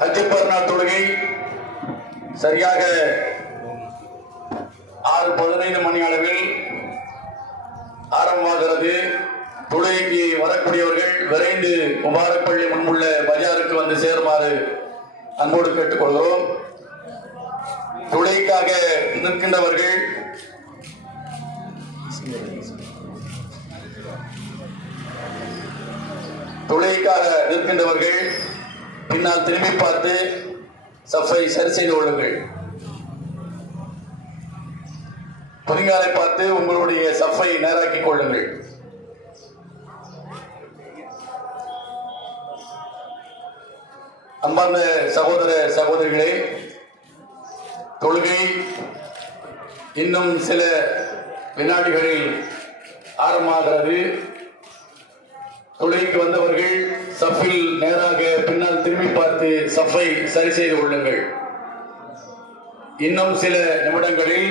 ஹஜ் பெருநாள் தொழுகை சரியாக 6:15 மணி அளவில் ஆரம்பமாகிறது. தொழுகைக்கு வரக்கூடியவர்கள் விரைந்து முபாரக் பள்ளி முன்புள்ள பஜாருக்கு வந்து சேருமாறு அன்போடு கேட்டுக்கொள்கிறோம். தொழுகைக்காக நிற்கின்றவர்கள் பின்னால் திரும்பி பார்த்து சஃபை சரி செய்து கொள்ளுங்கள். புரிங்காலை பார்த்து உங்களுடைய சஃபை நேராக்கிக் கொள்ளுங்கள். அன்பார்ந்த சகோதர சகோதரிகளே, தொழுகை இன்னும் சில வினாடிகளில் ஆரம்பமாகிறது. தொழுகைக்கு வந்தவர்கள் சஃபில் நேராக பின்னால் திரும்பி பார்த்து சஃபை சரி செய்து கொள்ளுங்கள். இன்னும் சில நிமிடங்களில்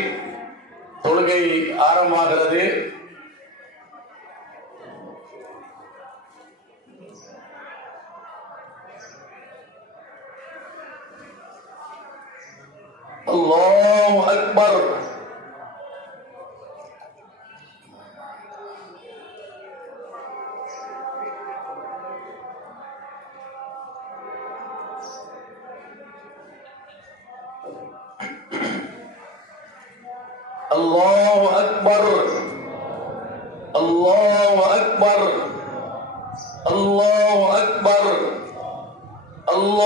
தொழுகை ஆரம்பமாகிறது. அல்லாஹு அக்பர். الله أكبر الله أكبر الله أكبر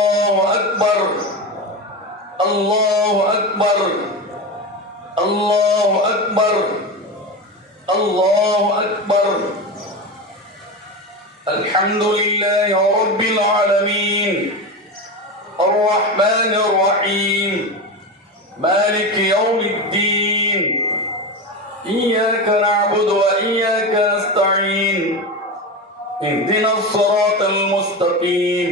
الله أكبر الله أكبر الله أكبر الله أكبر. الحمد لله رب العالمين الرحمن الرحيم مالك يوم الدين إياك نعبد وإياك نستعين اهدنا الصراط المستقيم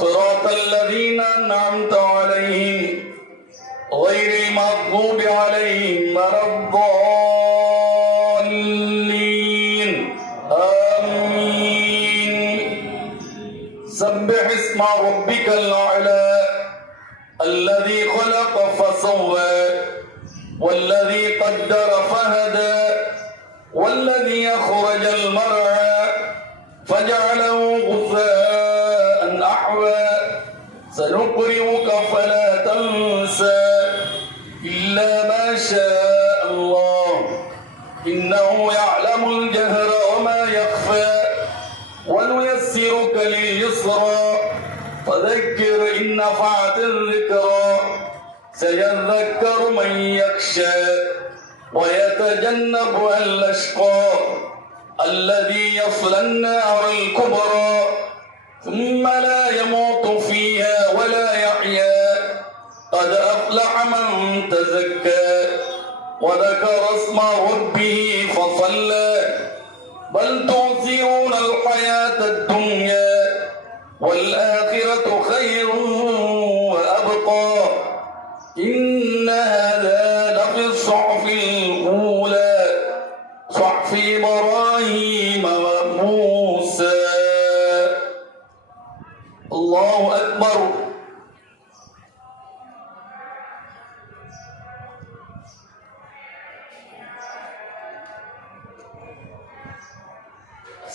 صراط الذين أنعمت عليهم غير المغضوب عليهم ولا الضالين آمين. سبح اسم ربك الأعلى الذي خلق فسوى والذي قدر فهدى والذي أخرج المرعى فجعله غثاء أحوى سنقرئك فلا تنسى إلا ما شاء الله إنه يعلم الجهر وما يخفى ونيسرك لليسرى فذكر إن نفعت الذكرى سيذكر من يخشى ويتجنبها الأشقى الذي يصلى النار الكبرى ثم لا يموت فيها ولا يحيا قد أفلح من تزكى وذكر اسم ربه فصلى بل تؤثرون الحياة الدنيا والآخرة خير وأبقى إن هذا لفي الصحف الأولى صحف إبراهيم وموسى. الله أكبر.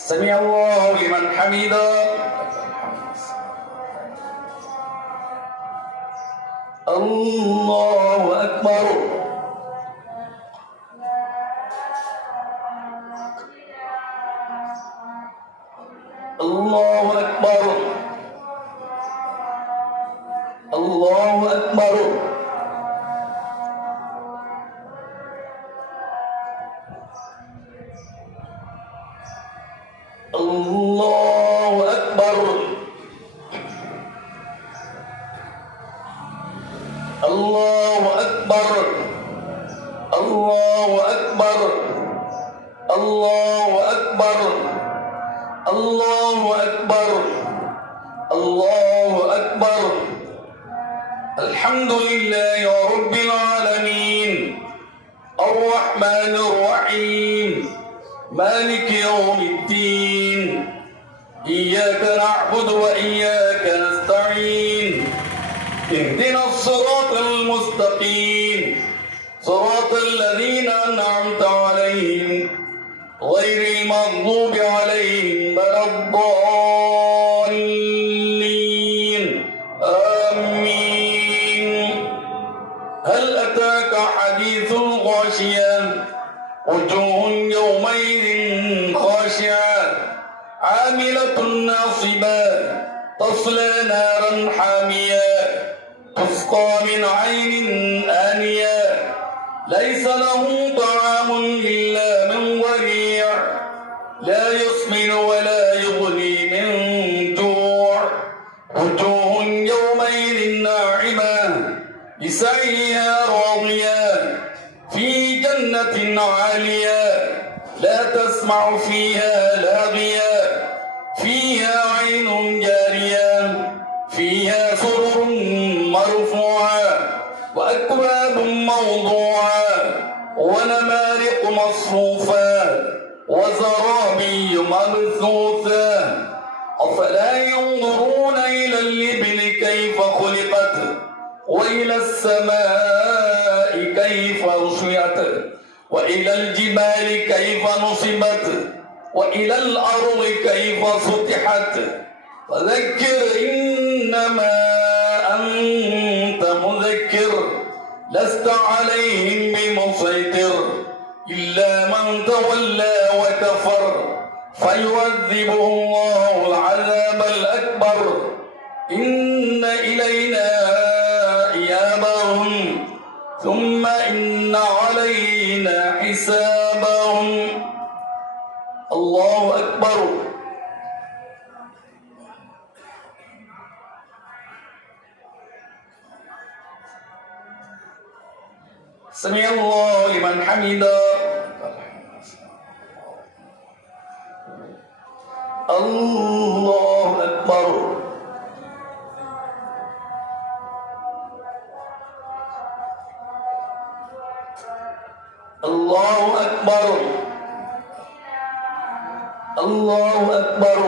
سمع الله لمن حمده. الله أكبر. الله أكبر. الله أكبر. الله أكبر. الله أكبر. الله أكبر. الله أكبر. الله أكبر. الله أكبر. الحمد لله رب العالمين الرحمن الرحيم مالك يوم الدين إياك نعبد وإياك نستعين اهدنا الصراط المستقيم صراط الذين أنعمت عليهم غير المغضوب عليهم ولا الضالين آمين. هل أتاك حديث الغاشية وجوه يومئذ خاشعة عاملة ناصبة تصلى نارا حامية تسقى من عين آنية ليس له طعام إلا من ضريع لا يسمن ولا يغني من جوع وجوه يومئذ ناعمة لسعيها راضية في جنة عالية لا تسمع فيها لاغية فيها عين جارية فيها سرر مرفوعة وأكواب موضوعة ونمارق مصفوفة وزرابي مبثوثة أفلا ينظرون إلى الإبل كيف خلقت وإلى السماء كيف رفعت وإلى الجبال كيف نصبت وإلى الأرض كيف سطحت فذكر إنما أنت مذكر لست عليهم بمسيطر إلا من تولى وكفر فيعذبه الله العذاب الأكبر إن إلينا إيابهم ثم إن علينا حسابهم. الله أكبر. سمع الله لمن حمده. الله أكبر. الله أكبر. الله أكبر.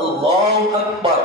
الله أكبر.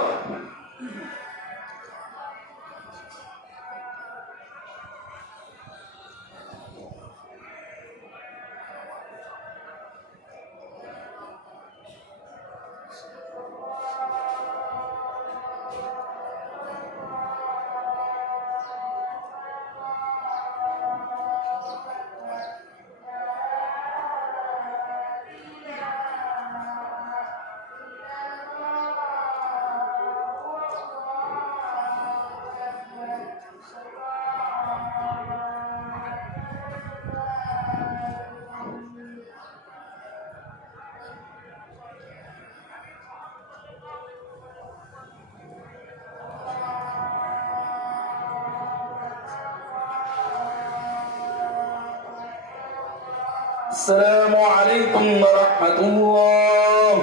السلام عليكم ورحمة الله.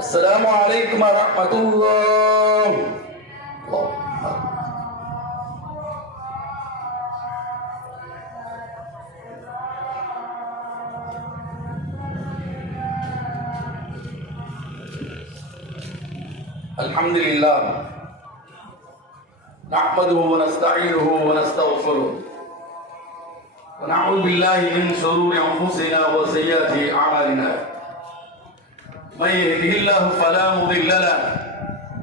السلام عليكم ورحمة الله. الحمد لله نحمده ونستعينه ونستغفره ونعوذ بالله من شرور أنفسنا وسيئات أعمالنا من يهده الله فلا مضل له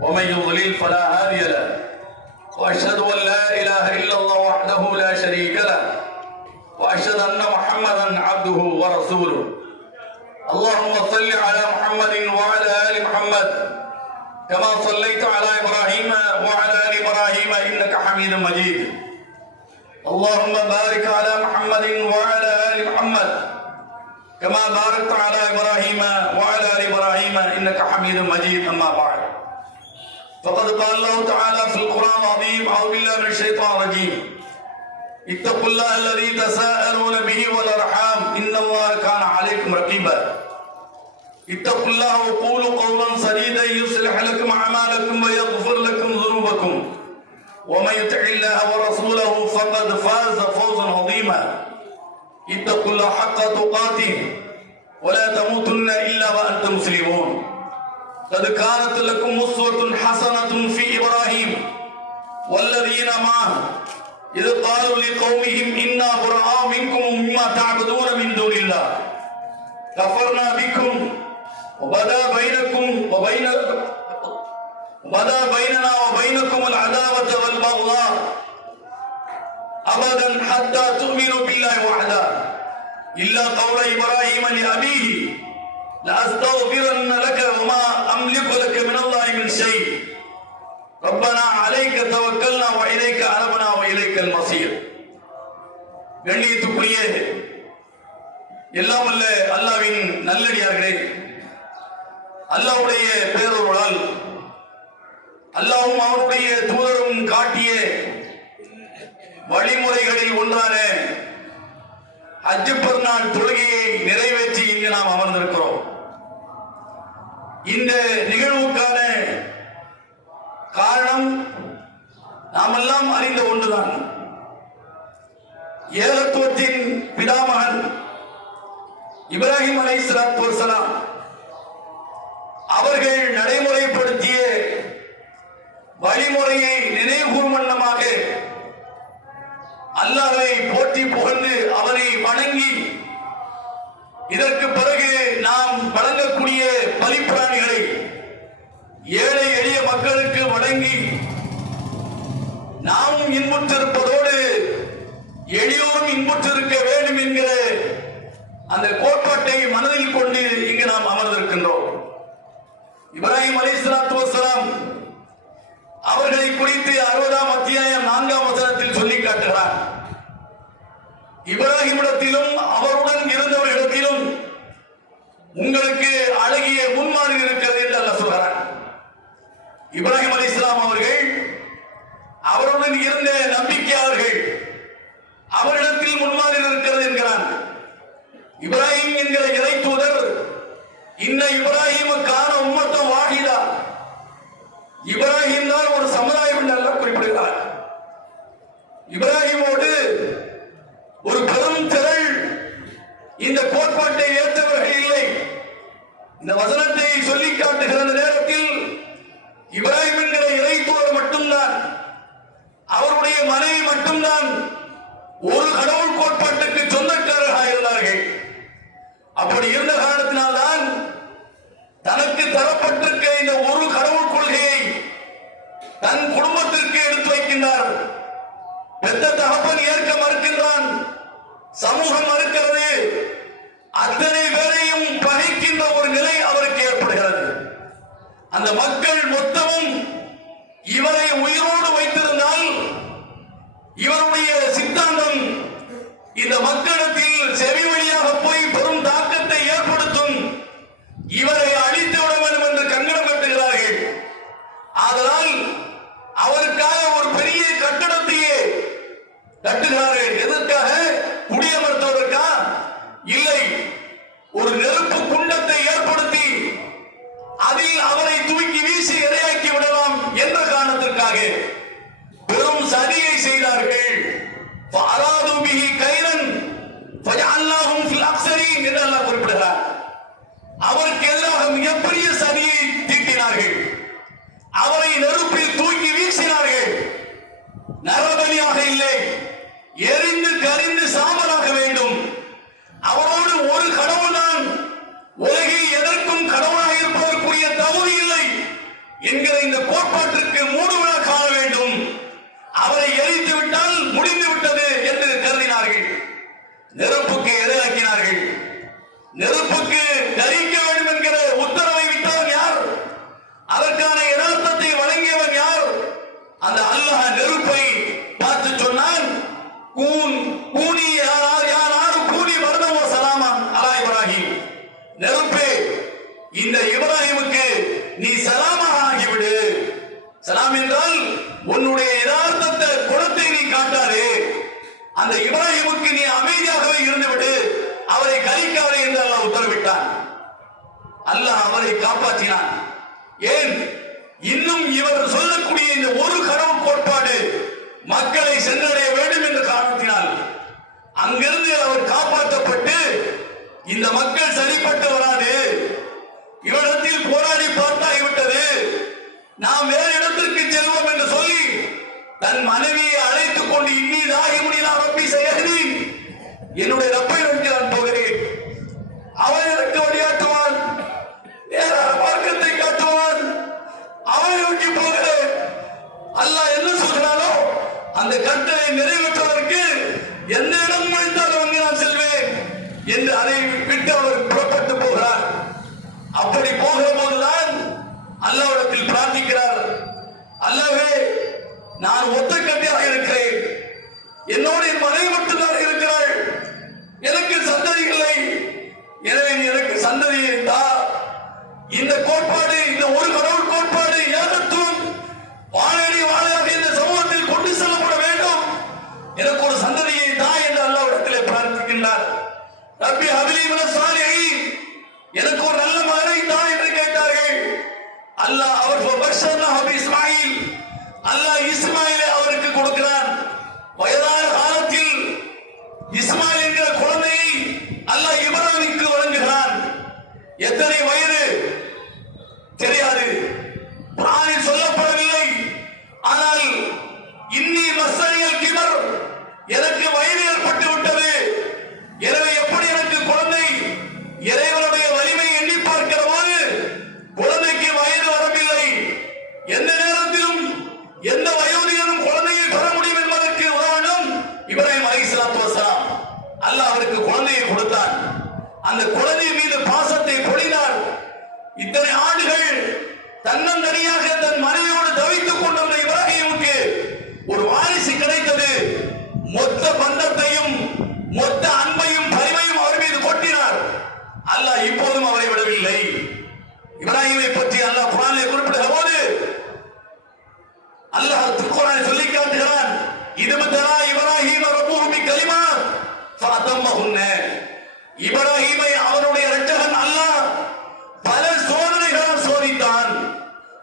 ومن يضلل فلا هادي له وأشهد أن لا إله إلا الله وحده لا شريك له وأشهد أن محمدا عبده ورسوله. اللهم صل على محمد وعلى آل محمد كما صليت على إبراهيم وعلى آل إبراهيم إنك حميد مجيد. اللهم بارك على محمد وعلى آل محمد كما باركت على إبراهيم وعلى آل إبراهيم إنك حميد مجيد. أما بعد فقد قال الله تعالى في القرآن العظيم أعوذ بالله من الشيطان الرجيم اتقوا الله الذي تساءلون به والأرحام إن الله كان عليكم رقيبا. اتقوا الله وقولوا قولا سديدا يصلح لكم أعمالكم ويغفر لكم ذنوبكم ومن يطع الله ورسوله فقد فاز فوزا عظيما. اتقوا الله حق تقاته ولا تموتن إلا وأنتم مسلمون قد كانت لكم أسوة حسنة في إبراهيم والذين معه إذ قالوا لقومهم إنا براء منكم ومما تعبدون من دون الله كفرنا بكم وبدا بيننا وبينكم العداوة والبغضاء أبدا حتى تؤمنوا بالله وحده إلا قول إبراهيم لأبيه لأستغفرن لك وما أملك لك من الله من شيء ربنا عليك توكلنا وإليك أنبنا وإليك المصير. கண்ணியத்துக்குரிய எல்லாம் வல்ல அல்லாஹ்வின் நல்லடியார்களே, அல்லாஹ்வுடைய பேரருளால் அல்லாஹ்வும் அவருடைய தூதரும் காட்டிய வழிமுறைகளில் ஒன்றான ஹஜ் பெருநாள் தொழுகையை நிறைவேற்றி இங்கு நாம் அமர்ந்திருக்கிறோம். இந்த நிகழ்வுக்கான காரணம் நாமெல்லாம் அறிந்த ஒன்றுதான். ஏகத்துவத்தின் பிதாமகன் இப்ராஹிம் அலைஹிஸ்ஸலாத்து வஸ்ஸலாம் அவர்கள் நடைமுறைப்படுத்திய வழிமுறையை நினைவுகூரும் வண்ணமாக அல்லாஹ்வை போற்றி புகழ்ந்து அவரை வணங்கி இதற்கு பிறகு நாம் வழங்கக்கூடிய பலிப்பிராணிகளை ஏழை எளிய மக்களுக்கு வழங்கி நாமும் இன்புற்றிருப்பதோடு எளியோரும் இன்புற்றிருக்க வேண்டும் என்கிற அந்த கோட்பாட்டை மனதில் கொண்டு இங்கு நாம் அமர்ந்திருக்கின்றோம். இப்ராஹிம் அலைஹிஸ்ஸலாத்து வஸ்ஸலாம் அவர்களை குறித்து 60ஆம் அத்தியாயம் 4ஆம் வசனத்தில் சொல்லி காட்டுகிறார். இப்ராஹிமிடத்திலும் அவருடன் இருந்தவர்களிடத்திலும் உங்களுக்கு அழகிய முன்மாதிரி இருக்கிறது என்று அல்லாஹ் சொல்கிறார். இப்ராஹிம் அலைஹிஸ்ஸலாம் அவர்கள் அவருடன் இருந்த நம்பிக்கையாளர்கள் அவரிடத்தில் முன்மாதிரி இருக்கிறது என்கிறார். இப்ராஹிம் என்கிற இறை தூதர் இன்ன இப்ராஹிமுக்கான உம்மத்தம் வாஹிதா, இப்ராஹிம் தான் ஒரு சமுதாயம் என்று அல்லாஹ் குறிப்பிடுகிறார். இப்ராஹிமோடு ஒரு பெரும் திரள் இந்த கோட்பாட்டை ஏற்றவர்கள் இல்லை. இந்த வசனத்தை சொல்லி காட்டுகிற நேரத்தில் இப்ராஹிம் என்கிற இறை தூதர் மட்டும்தான், அவருடைய மனைவி மட்டும்தான் ஒரு கடவுள் கோட்பாட்டுக்கு சொந்தக்காரர்களாக இருந்தார்கள். அப்படி இருந்த காரணத்தினால்தான் தனக்கு தரப்பட்டிருக்க இந்த ஒரு கடவுள் கொள்கையை தன் குடும்பத்திற்கு எடுத்து வைக்கின்றார். பெத்த தகப்பன் ஏற்க மறுக்கின்றான், சமூகம் மறுக்கிறது, அத்தனை பேரையும் பகைக்கின்ற ஒரு நிலை அவருக்கு ஏற்படுகிறது. அந்த மக்கள் மொத்தமும் இவரை உயிரோடு வைத்திருந்தால் இவருடைய சித்தாந்தம் இந்த மக்களிடத்தில் செவி வழியாக போய் பெரும் தாக்கத்தை ஏற்படுத்தும், இவரை அழித்து விட வேண்டும் என்று கங்கணம் கட்டுகிறார்கள். ஆதலால் அவருக்காக ஒரு பெரிய கட்டடத்தையே கட்டுகிறார்கள். எதற்காக? குடியமர்த்துவதற்கா? இல்லை, ஒரு நெருப்பு குண்டத்தை ஏற்படுத்தி அதில் அவரை தூக்கி வீசி இரையாக்கி விடலாம் என்ற காரணத்திற்காக பெரும் சதியை செய்தார்கள். என்று அல்லாஹ் குறிப்பிடுகிறார். அவருக்கு எதிராக மிகப்பெரிய சதியை தீட்டினார்கள். அவரை நெருப்பில் தூக்கி வீசினார்கள். நரபலியாக இல்லை, எரிந்து கரிந்து சாம்பலாக வேண்டும். அவரோடு ஒரு கடவுள் தான், உலகில் எதற்கும் கடவுளாக இருப்பதற்குரிய தகுதி இல்லை என்கிற இந்த கோட்பாட்டிற்கு மூடுவிழா காண வேண்டும். அவரை எரித்து விட்டால் முடிந்து விட்டது என்று கருதினார்கள். நெருப்புக்கு எதிராக்கினார்கள். நெருப்புக்கு கரிக்க வேண்டும் என்கிற உத்தரவை விட்டவன் யார்? அதற்கான யதார்த்தத்தை வழங்கியவன் யார்? அந்த அல்லாஹ் நெருப்பை பார்த்து சொன்னான், கூனி யார் கூனி மருதமோ சலாமான் அலா இப்ராஹிம். நெருப்பே, இந்த இப்ராஹிமுக்கு நீ சலாமாக ஆகிவிடு. சலாம் என்றால் உன்னுடைய யதார்த்தத்தை குணத்தை நீ காட்டாதே. அந்த இப்ராஹிமுக்கு நீ அமைதியாகவே இருந்துவிடு, அவரை கரிக்காதே என்று அல்லாஹ் உத்தரவிட்டான். அல்லாஹ் அவரை காப்பாற்றினான். ஏன்? இன்னும் இவர் சொல்லக்கூடிய இந்த ஒரு கடவுள் கோட்பாடு மக்களை சென்றடைய வேண்டும் என்ற காரணத்தினால் அங்கிருந்து அவர் காப்பாற்றப்பட்டு இந்த மக்கள் சரிப்பட்டு வராது, இவரிடத்தில் போராடி பார்த்தாகிவிட்டது, நாம் வேறு இடத்திற்கு செல்வோம் என்று சொல்லி தன் மனைவியை அழைத்துக் கொண்டு இன்னி தாகி முடியலா ரப்பி செய்யி, என்னுடைய ரப்பை நோக்கி நான் போகிறேன், அவன் எனக்கு வழியாட்டுவான், நேரான மார்க்கத்தை காட்டுவான், அவனை நோக்கி போகிறேன். அல்லாஹ் என்ன சொல்கிறானோ அந்த கட்டளை நிறைவேற்றுவதற்கு எந்த இடம் முடித்தாலும் அங்கு நான் செல்வேன் என்று அதை விட்டு அவர் புறப்பட்டு போகிறார். அப்படி போகிற போதுதான் அல்லாஹ்விடத்தில் பிரார்த்திக்கிறார், அல்லாஹ்வே நான் ஒத்த கட்டியாக இருக்கிறேன், என்னோடு என் மனைவி மட்டும்தான் இருக்கிறாள், எனக்கு சந்ததிகளை, எனவே எனக்கு சந்ததியை தா. இந்த கோட்பாடு, இந்த ஒரு கடவுள் கோட்பாடு ஏகத்துவம் வாழடி வாழையாக இந்த சமூகத்தில் கொண்டு செல்லப்பட வேண்டும், எனக்கு ஒரு சந்ததியை தா என்று அல்லாஹ்விடத்திலே பிரார்த்திக்கின்றார். ரப்பி ஹப்லி மினஸ் சாலிஹீன், எனக்கு ஒரு நல்ல மகனை தா என்று கேட்டார்கள். அல்லாஹ் அவர் இஸ்மாயில், அல்லாஹ் இஸ்மாயிலை அவருக்கு கொடுக்கிறான். வயதான காலத்தில் இஸ்மாயில் என்கிற குழந்தையை அல்லாஹ் இப்ராஹிமுக்கு வழங்குகிறான். எத்தனை வயது தெரியாது, குர்ஆனில் சொல்லப்படவில்லை. ஆனால் இன்னி மஸ்ஸனியல் கிபர், எனக்கு வயது ஏற்பட்டு விட்டது, எனவே எப்படி எனக்கு குழந்தை, இறைவனுடைய வலிமை எண்ணி பார்க்கிற போது குழந்தைக்கு வயது வரவில்லை. எந்த நேரத்திலும் எந்த வயோதிகனும் குழந்தையை பெற முடியும் என்பதற்கு உதாரணம் இப்ராஹிம் அலைஹிஸ்ஸலாத்து வஸலாம். அல்லாஹ் அவருக்கு குழந்தையை கொடுத்தான். அந்த குழந்தை மீது பாசத்தை பொழிந்தார். இத்தனை ஆண்டுகள் தன்னந்தனியாக தன் மனைவியோடு தவித்துக் கொண்டிருந்த இப்ராஹிமுக்கு ஒரு வாரிசு கிடைத்தது. மொத்த பந்தத்தையும் மொத்த அன்பையும் பரிமையும் அவர் மீது கொட்டினார். அல்லாஹ் இப்போதும் அவரை விடவில்லை. இப்ராஹிமை பற்றி அல்லாஹ் குர்ஆனிலே குறிப்பிடுகிற போது அல்லாஹ் குர்ஆனில் சொல்லி காட்டுகிறான், இதுமதா இப்ராஹிம் ரப்புஹு பிகலிமாத் ஃபஅதம்மஹுன்ன. இப்ராஹிமை அவருடைய இரட்சகன் அல்லாஹ் பல சோதனைகளால் சோதித்தான்.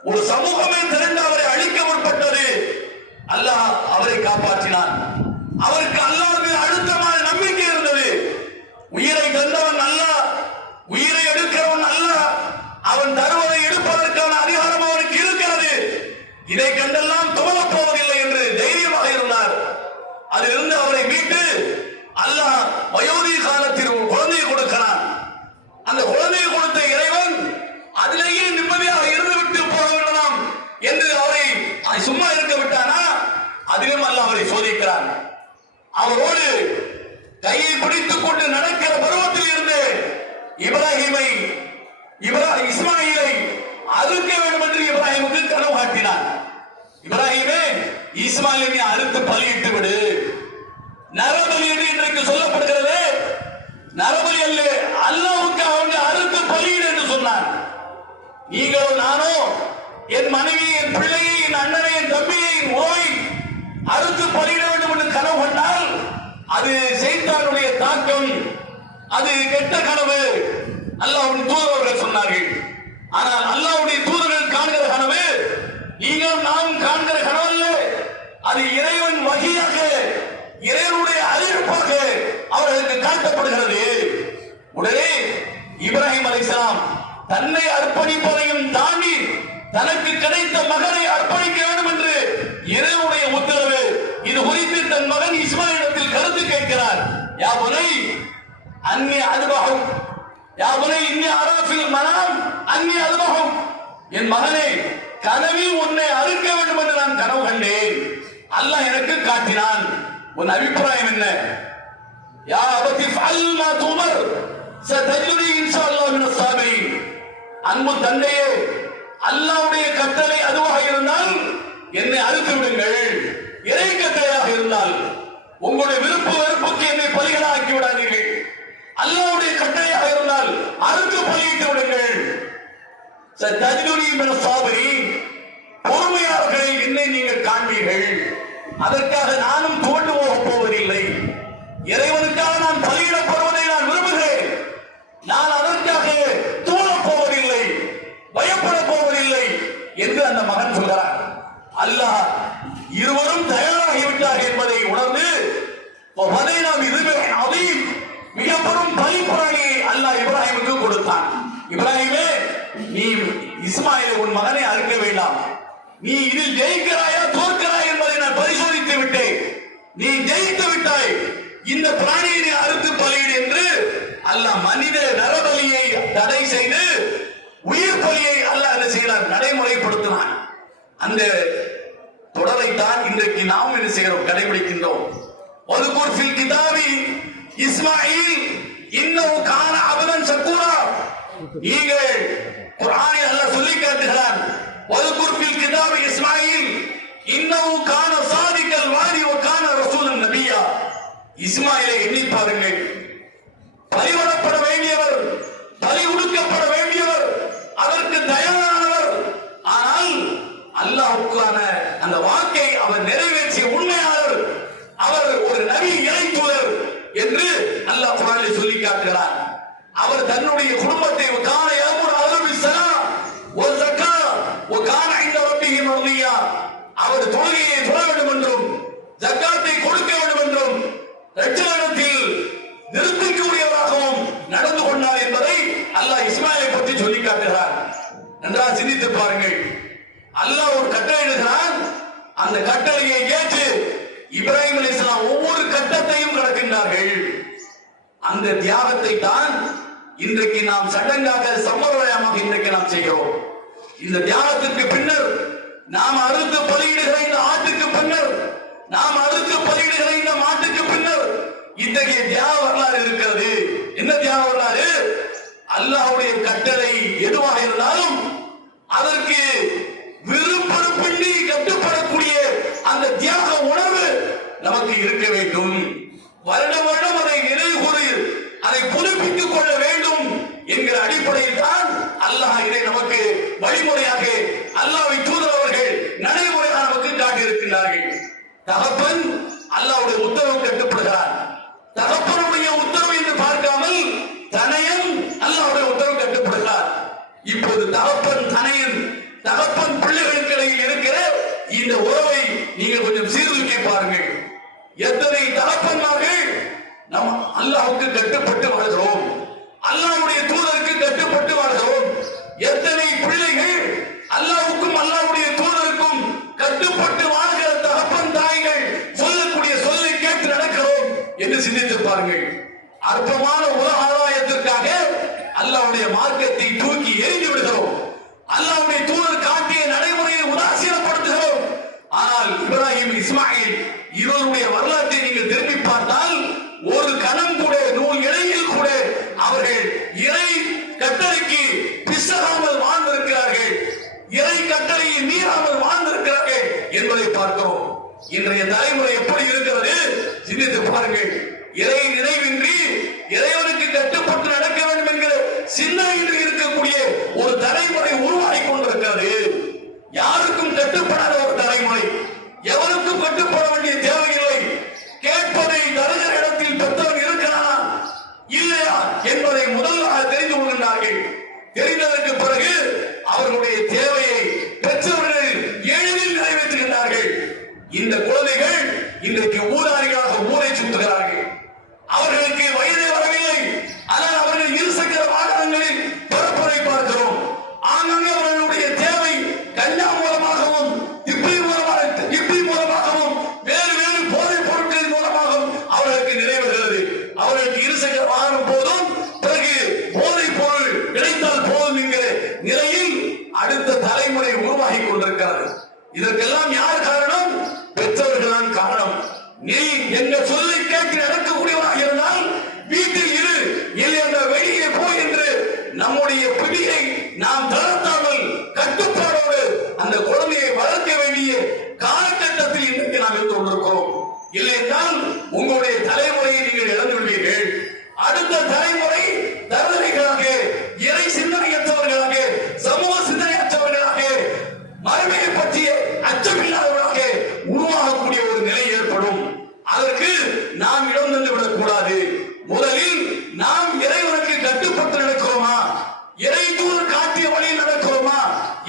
ஒரு சமூகமே திரண்டு அவரை அழிக்க முற்பட்டது, அல்லாஹ் அவரை காப்பாற்றினான். அவருக்கு அல்லாஹ் மீது அழுத்தமான நம்பிக்கை இருந்தது. உயிரை தந்தவன் அல்லாஹ், உயிரை எடுக்கிறவன் அல்லாஹ், அவன் தருவதை எடுப்பதற்கான அதிகாரம் அவனுக்கு இருக்கிறது, இதை கண்டெல்லாம் துவளப் போவதில்லை என்று தைரியமாக இருந்தார். அதிலிருந்து அவரை மீட்டு அல்லாஹ் வயோதிக காலத்தில் ஒரு குழந்தையை கொடுக்கிறான். அந்த குழந்தையை கொடுத்த இறைவன் அதிலேயே நிம்மதியாக இருந்துவிட்டு போக வேண்டாம் என்று அவரை சும்மா இருக்க விட்டானா, அதிலும் அல்லாஹ் அவரை சோதிக்கிறான். அவரோடு கையை பிடித்துக் கொண்டு நடக்கிற பருவத்தில் இருந்து இஸ்மாயிலை அறுக்க வேண்டும் என்று இப்ராஹிமுக்கு கனவு காட்டினான். இப்ராஹிமே, இஸ்மாயிலை நீ அறுத்து பலியிட்டு விடு. நரபலி என்று இன்றைக்கு சொல்லப்படுகிறது. நரபலி அல்ல, அல்லாஹ்வுக்கு அவங்க அறுத்து பலியிடு என்று சொன்னான். நீங்களோ நானோ என் மனைவியை, என் பிள்ளையை, என் அண்ணனை, என் தம்பியை, என் ஓய் அறுத்து பலியிட வேண்டும் என்று கனவு கொண்டால் அது சைத்தானுடைய தாக்கம், அது கெட்ட கனவு. அல்லாஹ்வுடைய தூதர்கள் சொன்னார்கள். ஆனால் அல்லாஹ்வுடைய தூதர்கள் காண்கிற கனவு நீங்கள் நாம் காண்கிற கனவு அல்ல, அது இறைவன் வகையாக, இறைவனுடைய அறிவிப்பாக அவர்களுக்கு காட்டப்படுகிறது. உடனே இப்ராஹிம் அலைஹிஸ்ஸலாம் தன்னை அர்ப்பணிப்பதையும் தாண்டி தனக்கு கிடைத்த மகனை அர்ப்பணிக்க வேண்டும் என்று இறைவனுடைய உத்தரவு. இது குறித்து தன் மகன் இஸ்மாயிலிடத்தில் கருத்து கேட்கிறார். யா புனை அன்னி அதுபஹும், யா புனை இன்னி அராஃபில் மனாம் அன்னி அதுபஹும், என் மகனே, கனவில் உன்னை அறுக்க வேண்டும் என்று நான் கனவு கண்டேன், அல்லாஹ் எனக்கு காட்டினான், உன் அபிப்பிராயம் என்ன? யா அபதி ஃபஅல் மா துமர் சதஜ்ரி இன்ஷா அல்லாஹ் மினஸ் சாபிரீன். அன்பு தந்தையே, அல்லாஹ்வுடைய கட்டளை அதுவாக இருந்தால் என்னை அறுத்து விடுங்கள், இறை கட்டளையாக இருந்தால் உங்களுடைய விருப்பு வெறுப்புக்கு என்னை பலிகளாக்கி விடாதீர்கள். அல்லாஹ்வுடைய கட்டளையாக இருந்தால் அறுத்து பலியிட்டு விடுங்கள். சதஜ்ரி மினஸ் சாபிரீன், பொறுமையாளர்களை என்னை நீங்கள் காண்பீர்கள். அதற்காக நானும் தோண்டு போகப் போவதில்லை. இறைவனுக்காக நான் பலியிடப்படுவதை நான் விரும்புகிறேன். நான் அதற்காக தூளப் போவதில்லை, பயப்பட போவதில்லை என்று அந்த மகன் சொல்கிறார். அல்லாஹ் இருவரும் தயாராகிவிட்டார்கள் என்பதை உணர்ந்து மிக பெரும் பலிபுராணியை அல்லாஹ் இப்ராஹிமுக்கு கொடுத்தான். இப்ராஹிமே, நீ இஸ்மாயில் உன் மகனை அறுக்க வேண்டாம். நீ இதில் ஜெயிக்கிறாயா தோற்கிறாய் என்பதை நான் பரிசோதித்து விட்டேன். நீ ஜெயித்து விட்டாய். இந்த பிராணியை நீ அறுத்து பலியிடு என்று அல்லாஹ் மனித நரபலியை தடை செய்து உயிர் பலியை அல்லாஹ் என்ன செய்கிறார், நடைமுறைப்படுத்தினான். அந்த தொடரைத்தான் இன்றைக்கு நாம் என்ன செய்கிறோம், கடைபிடிக்கின்றோம். வதுகுர் ஃபில் கிதாபி இஸ்மாயில் இன்னஹு கான அபதன் ஷக்கூரா. நீங்கள் குர்ஆனில் அல்லாஹ் சொல்லி காட்டுகிறான், வதுகுர் ஃபில் கிதாபி இஸ்மாயில் இன்னஹு கான சாதிகல் வாதி வ கான ரசூலன் நபியா. இஸ்மாயிலை எண்ணி பாருங்கள். பலிவிடப்பட வேண்டியவர், பலி உடுக்கப்பட வேண்டியவர், அதற்கு தயாரானவர். ஆனால் அல்லாஹ்வுக்கான அந்த வாக்கை அவர் நிறைவேற்றிய உண்மையாளர். அவர் ஒரு நபி, இறை தூதர் என்று அல்லாஹ் குர்ஆனில் சொல்லி காட்டுகிறார். அவர் தன்னுடைய குடும்பத்தை கான யஅமுரு அஹ்லு ஸலாம் வ ஸக்கா வ கான இன்த ரப்பிஹி மர்தியா. அவர் தொழுகையை தொழ வேண்டும் என்றும் ஜக்காத்தை கொடுக்க வேண்டும் என்றும் ரட்சகத்தில் நிறுத்திக்கூடியவராகவும் நடந்து கொண்டார் என்பதை அல்லாஹ் இஸ்மாயிலை பற்றி சொல்லி காட்டுகிறார். நன்றாக சிந்தித்து பாருங்கள். அல்லாஹ் ஒரு கட்டளை எழுதுகிறான். அந்த கட்டளையை ஏற்று இப்ராஹிம் அலைஹிஸ்ஸலாம் ஒவ்வொரு கட்டத்தையும் கடக்கின்றார்கள். அந்த தியாகத்தை தான் இன்றைக்கு நாம் சடங்காக சம்பிரதாயமாக இன்றைக்கு நாம் செய்கிறோம். இந்த தியாகத்திற்கு பின்னர் நாம் அறுத்து பலியிடுகிற இந்த ஆட்டுக்கு பின்னர், நாம் அறுத்து பலியிடுகிற இந்த மாட்டுக்கு பின்னர் இத்தகைய தியாக வரலாறு இருக்கிறது. என்ன தியாக வரலாறு? அல்லாஹ்வுடைய கட்டளை எதுவாக இருந்தாலும் அதற்கு விருப்பமின்றி கட்டுப்படக்கூடிய அந்த தியாக உணர்வு நமக்கு இருக்க வேண்டும். வருட வருடம் அதை நினைவுகூறி அதை புதுப்பித்துக் கொள்ள வேண்டும் என்கிற அடிப்படையில் தான் அல்லாஹ் இதை நமக்கு வழிமுறையாக அல்லாஹ்வை தூதர் அவர்கள் நடைமுறையாக நமக்கு காட்டியிருக்கிறார்கள். தகப்பன் அல்லாஹ்வுடைய உத்தரவு கட்டுப்படுகிறார். தகப்பனுடைய உத்தரவு என்று பார்க்காமல் தனையன் அல்லாஹ்வுடைய உத்தரவு கட்டுப்படுகிறார். இப்போது தகப்பன் தனையன், தகப்பன் பிள்ளைகளுக்கு இடையில் இருக்கிற இந்த உறவை நீங்கள் கொஞ்சம் சீர்தூக்கி பாருங்கள். எத்தனை தகப்பன்மார்கள் நாம் அல்லாஹ்வுக்கு கட்டுப்பட்டு வாழ்கிறோம், அல்லாஹ்வுடைய தூதருக்கு கட்டுப்பட்டு வாழ்கிறோம். எத்தனை பிள்ளைகள் அல்லாஹ்வுக்கும் அல்லாஹ்வுடைய தூதருக்கும் கட்டுப்பட்டு வாழ்கிற தகப்பன் தாய்கள் சொல்லக்கூடிய சொல்லை கேட்டு நடக்கிறோம் என்று சிந்தித்து பாருங்கள். அற்பமான உலக ஆதாயத்திற்காக அல்லாஹ்வுடைய மார்க்கத்தை தூக்கி எரிந்து விடுகிறோம். அல்லாஹ்வுடைய தூதர் காட்டிய நடைமுறையை உதாசீனப்படுத்துகிறோம். ஆனால் இப்ராஹிம், இஸ்மாயில் இருவருடைய வரலாற்றை நீங்கள் திரும்பி பார்த்தால் ஒரு கணம் கூட, நூல் இடையில் கூட அவர்கள் இறை கட்டளைக்கு பிசகாமல் வாழ்ந்திருக்கிறார்கள், இறை கட்டளையை மீறாமல் வாழ்ந்திருக்கிறார்கள் என்பதை பார்க்கிறோம். இன்றைய தலைமுறை எப்படி இருக்கிறது சிந்தித்து பாருங்கள். இறை நினைவின்றி இறைவனுக்கு கட்டுப்பட்டு நடக்க வேண்டும் என்கிற சிந்தனையின்றி இருக்கக்கூடிய ஒரு தலைமுறை உருவாகி கொண்டிருக்கிறது. யாருக்கும் கட்டுப்படாத ஒரு தலைமுறை, எவருக்கும் கட்டுப்பட வேண்டிய தேவையில்லை. கேட்பதை தருகிற இடத்தில் பெற்றவர் இருக்கிறானா இல்லையா என்பதை முதலாக தெரிந்து கொள்கின்றார்கள். தெரிந்ததற்கு பிறகு அவர்களுடைய தேவையை பெற்றவர்கள் எளிதில் நிறைவேற்றுகின்றார்கள். இந்த குழந்தைகள் இன்றைக்கு ஊராரிகளாக ஊரை சுற்றுகிறார்கள். அவர்களுக்கு வயதே வரவில்லை. ஆனால் அவர்கள் இருசக்கர வாகனங்களில் பரப்புரை பார்க்கிறோம். ஆங்காங்கே அவர்களுடைய தேவை கஞ்சா மூலமாகவும் இப்படி மூலமாகவும் வேறு வேறு போதைப் பொருட்களின் மூலமாகவும் அவர்களுக்கு நிறைவேறுகிறது. அவர்களுக்கு இருசக்கர வாகனம் போதும், பிறகு போதைப் பொருள் கிடைத்தால் போதும் என்கிற நிலையில் அடுத்த தலைமுறை உருவாகி கொண்டிருக்கிறது. இதற்கெல்லாம் யார் காரணம்? பெற்றவர்கள் தான் காரணம். நீ எங்க சொல்லை கேட்டு நடக்கக்கூடியவராக இருந்தால் வீட்டில் இரு, இல்லை என்ற வெளியே போய் என்று நம்முடைய பிடியை நாம் தளர்த்தாமல் கட்டுப்பாடோடு அந்த குழந்தையை வளர்க்க வேண்டிய காலகட்டத்தில் இன்றைக்கு நாம் இருந்து கொண்டிருக்கிறோம். இல்லை என்றால் உங்களுடைய தலைமுறையை நீங்கள் இழந்து விடுவீர்கள். அடுத்த தலைமுறை தரதரிகளாக, இறை சிந்தனையற்றவர்களாக, சமூக சிந்தனையற்றவர்களாக, மறுமையை பற்றிய அச்சமில்லாதவர்களாக உருவாகக்கூடிய ஒரு நிலை ஏற்படும். அதற்கு நாம் இடம் தந்து விடக்கூடாது. முதலில் நாம் இறைவனுக்கு கட்டுப்பட்டு நடக்கிறோமா, இறை தூதர் காட்டிய வழியில் நடக்கிறோமா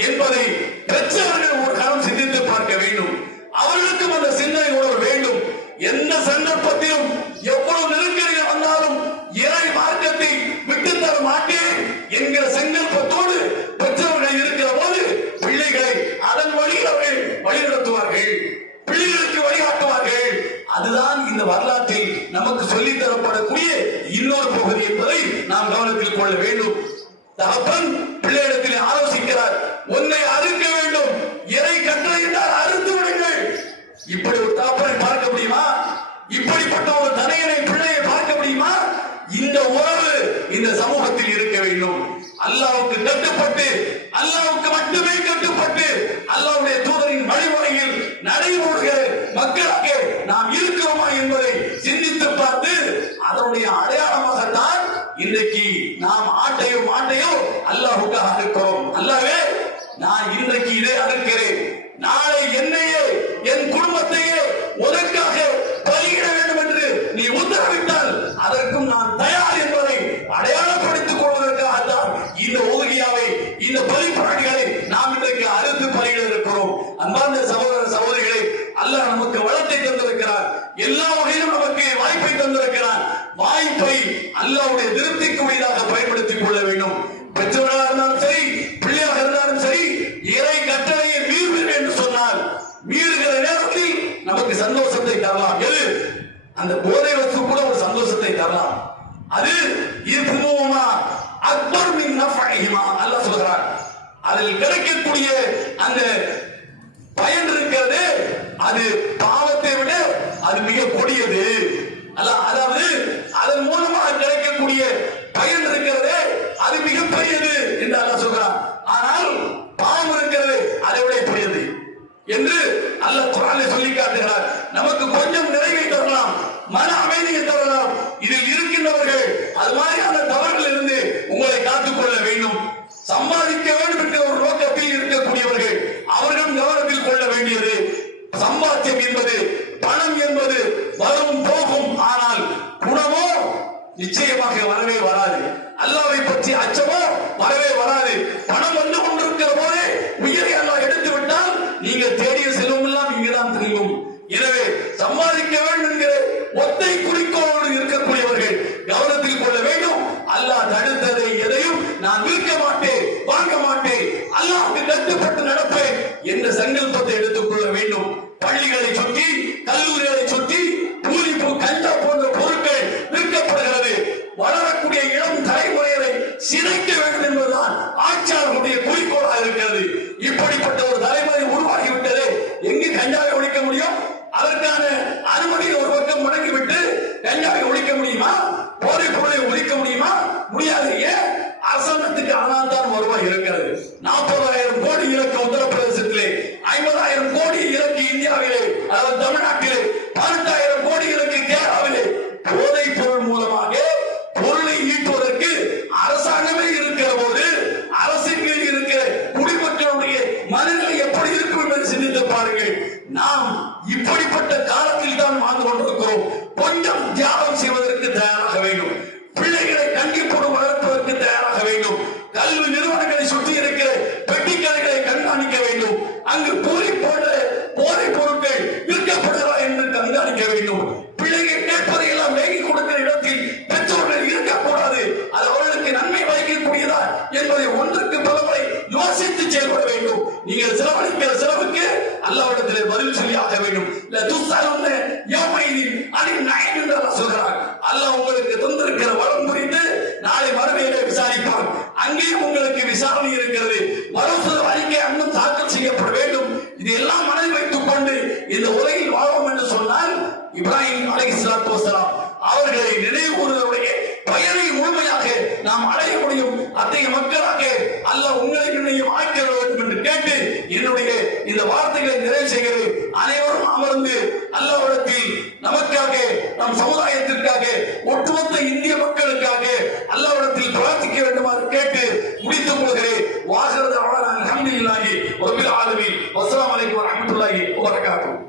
என்பதை பெற்றவர்கள் ஒரு காலம் சிந்தித்து பார்க்க வேண்டும். அவர்களுக்கும் அந்த சிந்தனை உணர்வு வேண்டும். எந்த சந்தர்ப்பத்திலும் எவ்வளவு நெருக்கடிகள் வந்தாலும் இறை மார்க்கத்தை விட்டுத்தர மாட்டேன் என்கிற சங்கல்பத்தோடு பெற்றவர்கள் இருக்கிற போது பிள்ளைகளை அதன் வழியில் அவர்கள் வழிநடத்துவார்கள், பிள்ளைகளுக்கு வழிகாட்டுவார்கள். அதுதான் இந்த வரலாற்றில் நமக்கு சொல்லித் தரப்படக்கூடிய இன்னொரு பகுதி என்பதை நாம் கவனத்தில் கொள்ள வேண்டும். தகப்பன் பிள்ளையிடத்தில் ஆலோசிக்கிறார், உன்னை அறுக்க வேண்டும், இறை கட்டளை என்றால் அறுத்து விடுங்கள். இப்படி ஒரு தகப்பனை பார்க்க முடியுமா? இப்படிப்பட்ட ஒரு தனையனை பிள்ளையை பார்க்க முடியுமா? இந்த உறவு இந்த சமூகத்தில் இருக்க வேண்டும். அல்லாஹ்வுக்கு கட்டுப்பட்டு, அல்லாஹ்வுக்கு மட்டுமே கட்டுப்பட்டு, அல்லாஹ்வுடைய தூதரின் வழிமுறையில் நடைபெறுகிற மக்களாக நாம் இருக்கிறோமா என்பதை சிந்தித்து பார்த்து அதனுடைய அடையாளமாகத்தான் இன்றைக்கு நாம் ஆட்டையோ அல்லாஹ்வுக்காக அறுக்கிறோம். அல்லாஹ்வே, நான் இன்றைக்கு இதை அறுக்கிறேன், நாளை என்னையே என் குடும்பத்தையே உனக்காக பலியிட வேண்டும் என்று நீ உத்தரவிட்டால் அதற்கும் நான் தயார் என்பதை அடையாளப்படுத்திக் கொள்வதற்காகத்தான் இந்த உதவியாவை, இந்த பலிப்பிராணிகளை நாம் இன்றைக்கு அறுத்து பலியிட இருக்கிறோம். அன்பார்ந்த சகோதர சகோதரிகளை, அல்லாஹ் நமக்கு வளத்தை தந்திருக்கிறார், எல்லா வகையிலும் நமக்கு வாய்ப்பை தந்திருக்கிறார். வாய்ப்பை அல்லாஹ்வுடைய திருப்திக்கு உரியதாக பயன்படுத்திக் கொள்ள வேண்டும். பெற்றோராக இருந்தாலும் சரி, பிள்ளையாக இருந்தாலும் சரி, இறை கட்டளையை மீறுவீர்கள் என்று சொன்னால் மீறுகிற நேரத்தில் நமக்கு சந்தோஷத்தை தரலாம். எது? அந்த போதை வஸ்து கூட ஒரு சந்தோஷத்தை தரலாம். அது இஸ்முஹுமா அக்பர் மின் நஃபஇஹிமா. அல்லாஹ் சொல்றார், அதில் கிடைக்கக்கூடிய அந்த பயன் இருக்கிறது, அது பாவத்தை விட அது மிக கொடியது. அதாவது அதன் மூலமாக கிடைக்கக்கூடிய பயன் இருக்கிறது, அது மிகப்பெரியது என்று அல்லாஹ் சொல்றான். ஆனால் பாவம் இருக்கிறது, அதை விட பெரியது என்று அல்லாஹ் குர்ஆனில் சொல்லி காட்டுகிறார். நமக்கு கொஞ்சம் நிறைவை தரலாம், மன அமைதியை தரலாம். இதில் இருக்கின்றவர்கள் அது மாதிரியான தவறுகள் இருந்து உங்களை காத்துக் கொள்ள வேண்டும். சம்பாதிக்க வேண்டும் என்ற ஒரு நோக்கத்தில் இருக்கக்கூடியவர்கள் அவர்களும் கவனத்தில் கொள்ள வேண்டியது, சம்பாத்தியம் என்பது, பணம் என்பது வரும் போகும், ஆனால் குணமோ நிச்சயமாக வரவே வராது. அல்லாஹ்வை பற்றி அச்சமோ வரவே வராது. பணம் வந்து கொண்டிருக்கிற போதே உயிரை அல்லாஹ் எடுத்து விட்டால் நீங்கள் தேடிய செல்வம் எல்லாம் இங்குதான் திரும்பும். எனவே சம்பாதிக்க வேண்டும் என்கிற ஒத்தை குறிக்கோளோடு இருக்கக்கூடியவர்கள் கவனத்தில் கொள்ள வேண்டும். அல்லாஹ் தடுத்ததை எதையும் நான் விற்க மாட்டேன், வாங்க மாட்டேன், அல்லாஹ்வுக்கு கட்டுப்பட்டு நடப்பேன் என்ற சங்கல்பத்தை எடுத்துக் கொள்ள வேண்டும். பள்ளிகளை சுற்றி, கல்லூரிகளை சுற்றி பூலிப்பூ, கஞ்சா போன்ற பொருட்கள் விற்கப்படுகிறது. வளரக்கூடிய இளம் தலைமுறையை சிதைக்க வேண்டும் என்பதுதான் ஆட்சியாளர்களுடைய குறிக்கோளாக இருக்கிறது. இப்படிப்பட்ட ஒரு தலைமுறை உருவாகிவிட்டது. எங்கு கஞ்சாவை ஒழிக்க முடியும்? அதற்கான அனுமதியை ஒரு பக்கம் முடங்கிவிட்டு கஞ்சாவை ஒழிக்க முடியுமா? போதைப் பொருளை ஒழிக்க முடியுமா? முடியாது. ஏன்? அரசாங்கத்துக்கு ஆனால் தான் வருவாய் இருக்கிறது. 40,000 கோடி இலக்கு உத்தரப்பிரதேசத்திலே, 50,000 கோடி இலக்கு இந்தியாவிலே, அதாவது தமிழ்நாட்டிலே, 18,000 கோடி இலக்கு கேரளாவிலே. போதைப் பொருள் மூலமாக பொருளை ஈட்டுவதற்கு அரசாங்கமே இருக்கிற போது அரசுகளில் இருக்கிற குடிமக்களுடைய மனநிலை எப்படி இருக்கும் என்பதை சிந்தித்து பாருங்கள். நாம் இப்படிப்பட்ட காலத்தில் தான் வாழ்ந்து கொண்டிருக்கிறோம். கொஞ்சம் தியாகம் செய்வதற்கு தயாராக வேண்டும். பிள்ளைகளை கண்டிப்போடு வளர்ப்பதற்கு தயாராக வேண்டும். கல்வி நிறுவனங்களை சுற்றி இருக்கிற பெட்டிக்கடைகளை கண்காணிக்க வேண்டும். அங்கு கூலி போன்ற போதைப் பொருட்கள் விற்கப்படுகிறதா என்று கண்காணிக்க வேண்டும். பிள்ளைகள் கேட்பதை எல்லாம் வாங்கி கொடுக்கிற இடத்தில் பெற்றோர்கள் இருக்கக்கூடாது. அது அவர்களுக்கு நன்மை வகிக்கக்கூடியதா என்பதை ஒன்றுக்கு பலமுறை யோசித்து செயல்பட வேண்டும். நீங்கள் செலவழிக்கிற செலவுக்கு அல்லாஹ்விடத்தில் பதில் சொல்லி ஆக வேண்டும். சொல்கிறார், அல்லாஹ் உங்களுக்கு தந்திருக்கிற வளம் குறித்து நாளை மறுமையிலே விசாரிப்பார். அங்கேயும் உங்களுக்கு விசாரணை இருக்கிறது. மறுசுர அறிக்கை அங்கும் தாக்கல் செய்யப்பட வேண்டும். இதெல்லாம் மனதில் வைத்துக் கொண்டு இந்த உலகில் வாழ்வோம் என்று சொன்னால் இப்ராஹிம் அலைஹிஸ்ஸலாத்து வஸலாம் அவர்களை நினைவு கூறுவதனுடைய பயனை முழுமையாக நாம் அடைய முடியும். அத்தகைய மக்களாக அல்லாஹ் உங்களை என்னையும் ஆக்க வேண்டும் என்று கேட்டு என்னுடைய இந்த வார்த்தைகளை நிறைவு செய்கிறது. அனைவரும் அமர்ந்து அல்லாஹ்விடத்தில் நமக்காக, நம் சமுதாயத்திற்காக, ஒட்டுமொத்த இந்திய மக்களுக்காக அல்லாஹ்விடத்தில் பிரார்த்திக்க வேண்டுமாறு கேட்டு முடித்துக் கொள்கிறேன். வாஹிரு தஅவானா அல்ஹம்துலில்லாஹி ரப்பில் ஆலமீன். வஸ்ஸலாமு அலைக்கும் வரஹ்மத்துல்லாஹி வபரகாத்துஹு.